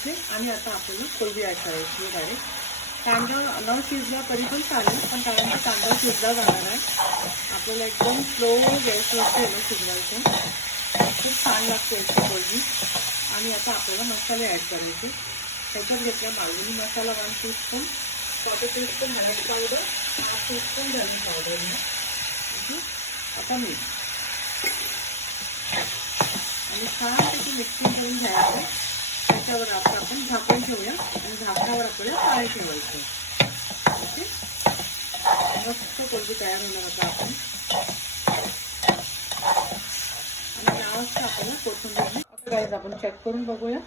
करायचे आणि आता आपल्याला कोलबी ॲड करायची डायरेक्ट. कांदा न शिजला तरी पण चालेल, पण कारण की कांदा शिजला जाणार आहे. आपल्याला एकदम स्लो गॅसवरती याला शिजवायचं. खूप छान लागते याची कोलबी. आणि आता आपल्याला मसाले ॲड करायचे. त्याच्यात घेतला मालवणी मसाला 1 टीस्पून, 1/4 टीस्पून हळद पावडर, 1/2 टीस्पून धने पावडर. आता मीठ आणि छान मिक्सिंग करून घ्यायचं. त्याच्यावर आता आपण झाकण ठेवूया आणि झाकणावर आपल्याला पाणी ठेवायचं. ओके, मस्त कोलबी तयार होणार आता आपण. आणि लास्ट आपल्याला कोथिंबीर. आता गाईज आपण चेक करून बघूया.